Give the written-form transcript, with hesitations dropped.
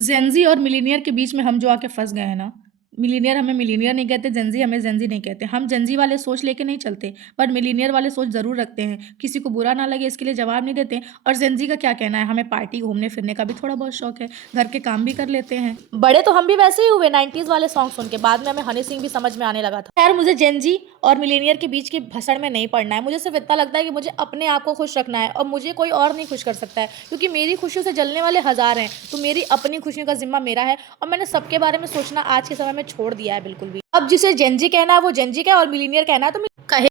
Gen Z और Millionaire के बीच में हम जो आके फँस गए हैं ना, मिलेनियर हमें मिलेनियर नहीं कहते, जेनज़ी हमें जेनज़ी नहीं कहते। हम जेनज़ी वाले सोच लेके नहीं चलते, पर मिलेनियर वाले सोच ज़रूर रखते हैं। किसी को बुरा ना लगे इसके लिए जवाब नहीं देते और जेनज़ी का क्या कहना है, हमें पार्टी घूमने-फिरने का भी थोड़ा बहुत शौक है, घर के काम भी कर लेते हैं। बड़े तो हम भी वैसे ही हुए 90s वाले सॉन्ग सुन के, बाद में हमें हनी सिंह भी समझ में आने लगा था। खैर मुझे जेनज़ी और मिलेनियर के बीच की भसड़ में नहीं पड़ना है। मुझे सिर्फ़ इतना लगता है कि मुझे अपने आप को खुश रखना है और मुझे कोई और नहीं खुश कर सकता है, क्योंकि मेरी खुशियों से जलने वाले हज़ार हैं, तो मेरी अपनी खुशियों का ज़िम्मा मेरा है और मैंने सबके बारे में सोचना आज के समय में छोड़ दिया है बिल्कुल भी। अब जिसे जेनज़ी कहना है वो जेनज़ी कहे और मिलेनियर कहना है तो कहे।